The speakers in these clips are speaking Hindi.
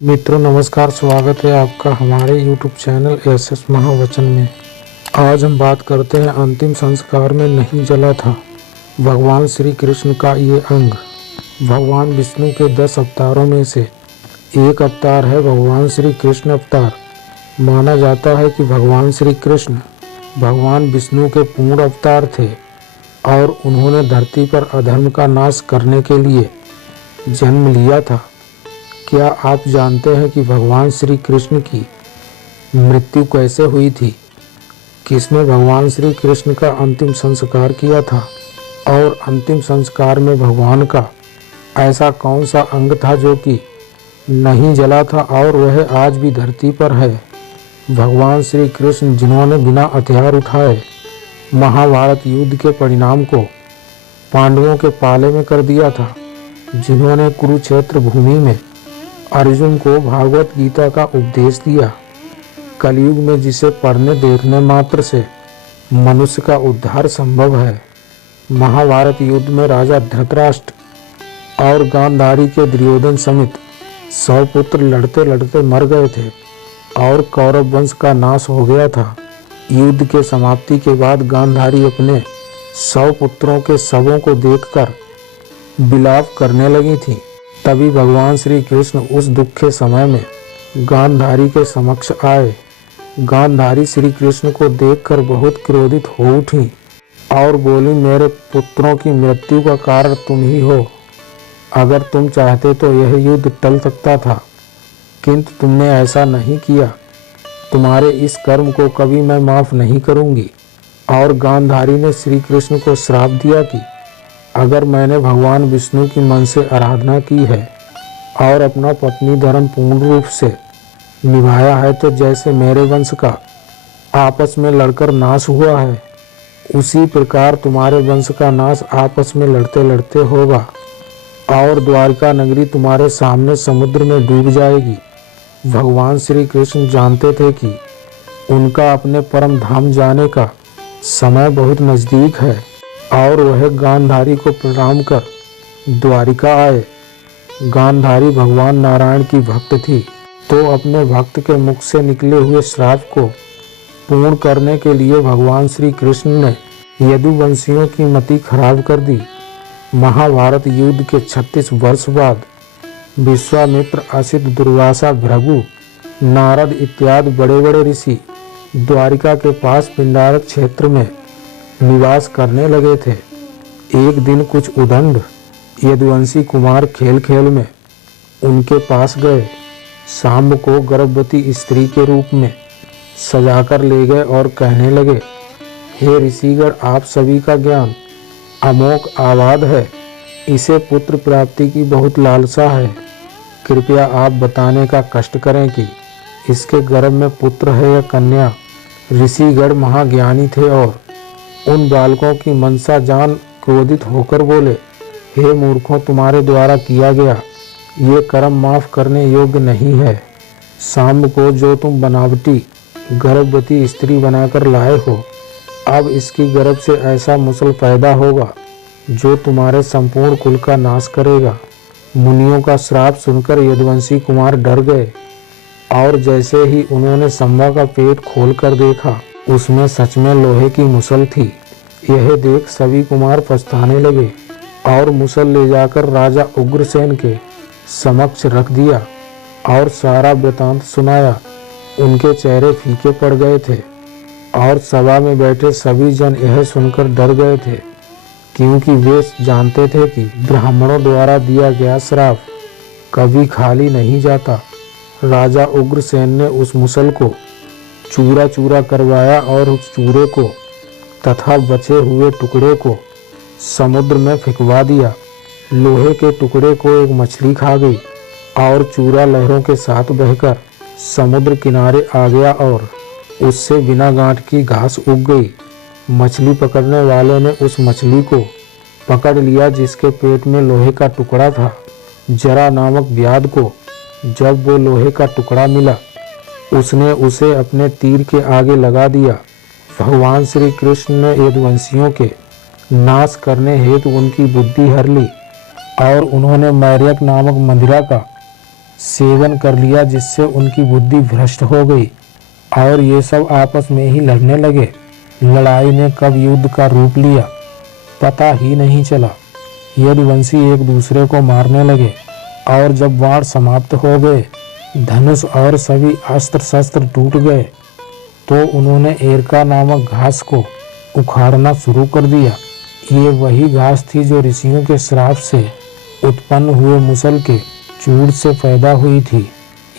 मित्रों नमस्कार, स्वागत है आपका हमारे YouTube चैनल एसएस महावचन में। आज हम बात करते हैं अंतिम संस्कार में नहीं जला था भगवान श्री कृष्ण का ये अंग। भगवान विष्णु के 10 अवतारों में से एक अवतार है भगवान श्री कृष्ण अवतार। माना जाता है कि भगवान श्री कृष्ण भगवान विष्णु के पूर्ण अवतार थे और उन्होंने धरती पर अधर्म का नाश करने के लिए जन्म लिया था। क्या आप जानते हैं कि भगवान श्री कृष्ण की मृत्यु कैसे हुई थी? किसने भगवान श्री कृष्ण का अंतिम संस्कार किया था? और अंतिम संस्कार में भगवान का ऐसा कौन सा अंग था जो कि नहीं जला था और वह आज भी धरती पर है? भगवान श्री कृष्ण जिन्होंने बिना हथियार उठाए महाभारत युद्ध के परिणाम को पांडवों के पाले में कर दिया था, जिन्होंने कुरुक्षेत्र भूमि में अर्जुन को भागवत गीता का उपदेश दिया, कलयुग में जिसे पढ़ने देखने मात्र से मनुष्य का उद्धार संभव है। महाभारत युद्ध में राजा धृतराष्ट्र और गांधारी के दुर्योधन समेत 100 पुत्र लड़ते लड़ते मर गए थे और कौरव वंश का नाश हो गया था। युद्ध के समाप्ति के बाद गांधारी अपने 100 पुत्रों के शवों को देखकर विलाप करने लगी थी। तभी भगवान श्री कृष्ण उस दुख के समय में गांधारी के समक्ष आए। गांधारी श्री कृष्ण को देखकर बहुत क्रोधित हो उठी और बोली, मेरे पुत्रों की मृत्यु का कारण तुम ही हो। अगर तुम चाहते तो यह युद्ध टल सकता था, किंतु तुमने ऐसा नहीं किया। तुम्हारे इस कर्म को कभी मैं माफ नहीं करूंगी। और गांधारी ने श्री कृष्ण को श्राप दिया कि अगर मैंने भगवान विष्णु की मन से आराधना की है और अपना पत्नी धर्म पूर्ण रूप से निभाया है तो जैसे मेरे वंश का आपस में लड़कर नाश हुआ है, उसी प्रकार तुम्हारे वंश का नाश आपस में लड़ते लड़ते होगा और द्वारका नगरी तुम्हारे सामने समुद्र में डूब जाएगी। भगवान श्री कृष्ण जानते थे कि उनका अपने परम धाम जाने का समय बहुत नज़दीक है और वह गांधारी को प्रणाम कर द्वारिका आए। गांधारी भगवान नारायण की भक्त थी, तो अपने भक्त के मुख से निकले हुए श्राप को पूर्ण करने के लिए भगवान श्री कृष्ण ने यदुवंशियों की मति खराब कर दी। महाभारत युद्ध के 36 वर्ष बाद विश्वामित्र, असित, दुर्वासा, भृगु, नारद इत्यादि बड़े बड़े ऋषि द्वारिका के पास पिंडारक क्षेत्र में निवास करने लगे थे। एक दिन कुछ उदंड यदुवंशी कुमार खेल खेल में उनके पास गए। सांब को गर्भवती स्त्री के रूप में सजाकर ले गए और कहने लगे, हे ऋषिगण, आप सभी का ज्ञान अमोघ आबाद है, इसे पुत्र प्राप्ति की बहुत लालसा है। कृपया आप बताने का कष्ट करें कि इसके गर्भ में पुत्र है या कन्या। ऋषिगण महाज्ञानी थे और उन बालकों की मनसा जान क्रोधित होकर बोले, हे मूर्खों, तुम्हारे द्वारा किया गया ये कर्म माफ करने योग्य नहीं है। सांब को जो तुम बनावटी गर्भवती स्त्री बनाकर लाए हो, अब इसकी गर्भ से ऐसा मुसल पैदा होगा जो तुम्हारे संपूर्ण कुल का नाश करेगा। मुनियों का श्राप सुनकर यदुवंशी कुमार डर गए और जैसे ही उन्होंने संबा का पेट खोल कर देखा, उसमें सच में लोहे की मुसल थी। यह देख सभी कुमार पछताने लगे और मुसल ले जाकर राजा उग्रसेन के समक्ष रख दिया और सारा वृतांत सुनाया। उनके चेहरे फीके पड़ गए थे और सभा में बैठे सभी जन यह सुनकर डर गए थे, क्योंकि वे जानते थे कि ब्राह्मणों द्वारा दिया गया श्राप कभी खाली नहीं जाता। राजा उग्रसेन ने उस मुसल को चूरा चूरा करवाया और उस चूरे को तथा बचे हुए टुकड़े को समुद्र में फेंकवा दिया। लोहे के टुकड़े को एक मछली खा गई और चूरा लहरों के साथ बहकर समुद्र किनारे आ गया और उससे बिना गांठ की घास उग गई। मछली पकड़ने वाले ने उस मछली को पकड़ लिया जिसके पेट में लोहे का टुकड़ा था। जरा नामक व्याध को जब वो लोहे का टुकड़ा मिला, उसने उसे अपने तीर के आगे लगा दिया। भगवान श्री कृष्ण ने यदुवंशियों के नाश करने हेतु उनकी बुद्धि हर ली और उन्होंने मैर्यक नामक मदिरा का सेवन कर लिया जिससे उनकी बुद्धि भ्रष्ट हो गई और ये सब आपस में ही लड़ने लगे। लड़ाई ने कब युद्ध का रूप लिया पता ही नहीं चला। यदुवंशी एक दूसरे को मारने लगे और जब बाण समाप्त हो गए, धनुष और सभी अस्त्र शस्त्र टूट गए, तो उन्होंने एरका नामक घास को उखाड़ना शुरू कर दिया। ये वही घास थी जो ऋषियों के श्राप से उत्पन्न हुए मुसल के चूड़ से पैदा हुई थी।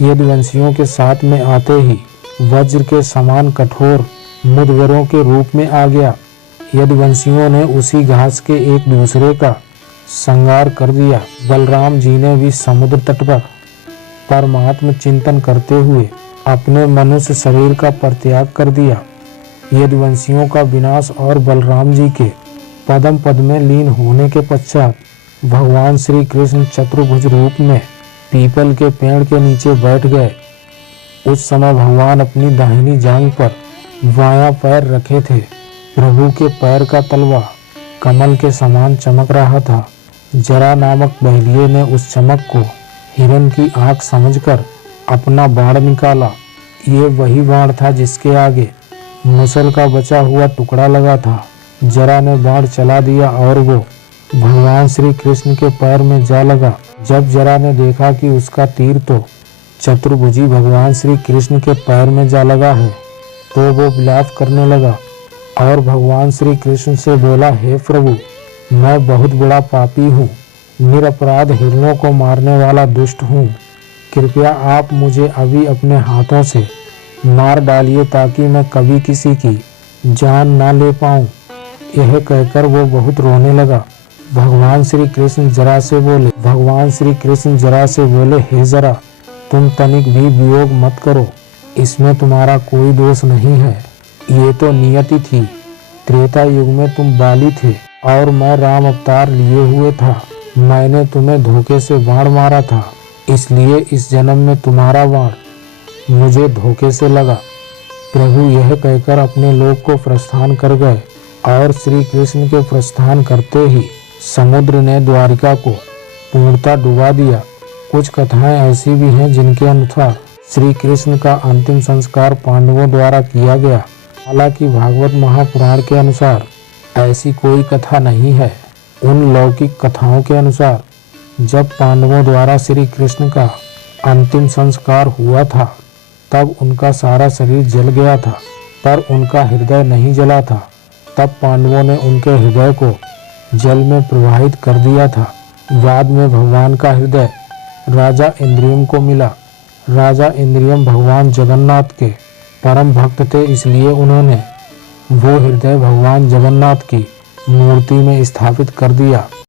यदुवंशियों के साथ में आते ही वज्र के समान कठोर मुदगरों के रूप में आ गया। यदुवंशियों ने उसी घास के एक दूसरे का संहार कर दिया। बलराम जी ने भी समुद्र तट पर परमात्म चिंतन करते हुए अपने मनुष्य शरीर का परित्याग कर दिया। यदुवंशियों का विनाश और बलराम जी के पदम पद में लीन होने के पश्चात भगवान श्री कृष्ण चतुर्भुज रूप में पीपल के पेड़ के नीचे बैठ गए। उस समय भगवान अपनी दाहिनी जांघ पर बायां पैर रखे थे। प्रभु के पैर का तलवा कमल के समान चमक रहा था। जरा नामक बहेलिये ने उस चमक को हिरण की आंख समझकर अपना बाण निकाला। ये वही बाण था जिसके आगे मुसल का बचा हुआ टुकड़ा लगा था। जरा ने बाण चला दिया और वो भगवान श्री कृष्ण के पैर में जा लगा। जब जरा ने देखा कि उसका तीर तो चतुर्भुजी भगवान श्री कृष्ण के पैर में जा लगा है, तो वो विलाप करने लगा और भगवान श्री कृष्ण से बोला, हे प्रभु, मैं बहुत बड़ा पापी हूँ, निरपराध हिरणों को मारने वाला दुष्ट हूँ। कृपया आप मुझे अभी अपने हाथों से मार डालिए ताकि मैं कभी किसी की जान ना ले पाऊँ। यह कहकर वो बहुत रोने लगा। भगवान श्री कृष्ण जरा से बोले, हे जरा, तुम तनिक भी वियोग मत करो, इसमें तुम्हारा कोई दोष नहीं है। ये तो नियति थी। त्रेता युग में तुम बाली थे और मैं राम अवतार लिए हुए था। मैंने तुम्हें धोखे से बाण मारा था, इसलिए इस जन्म में तुम्हारा बाण मुझे धोखे से लगा। प्रभु यह कहकर अपने लोक को प्रस्थान कर गए और श्री कृष्ण के प्रस्थान करते ही समुद्र ने द्वारिका को पूर्णतः डुबा दिया। कुछ कथाएं ऐसी भी हैं जिनके अनुसार श्री कृष्ण का अंतिम संस्कार पांडवों द्वारा किया गया। हालांकि भागवत महापुराण के अनुसार ऐसी कोई कथा नहीं है। उन लौकिक कथाओं के अनुसार जब पांडवों द्वारा श्री कृष्ण का अंतिम संस्कार हुआ था, तब उनका सारा शरीर जल गया था, पर उनका हृदय नहीं जला था। तब पांडवों ने उनके हृदय को जल में प्रवाहित कर दिया था। बाद में भगवान का हृदय राजा इंद्रियम को मिला। राजा इंद्रियम भगवान जगन्नाथ के परम भक्त थे, इसलिए उन्होंने वो हृदय भगवान जगन्नाथ की मूर्ति में स्थापित कर दिया।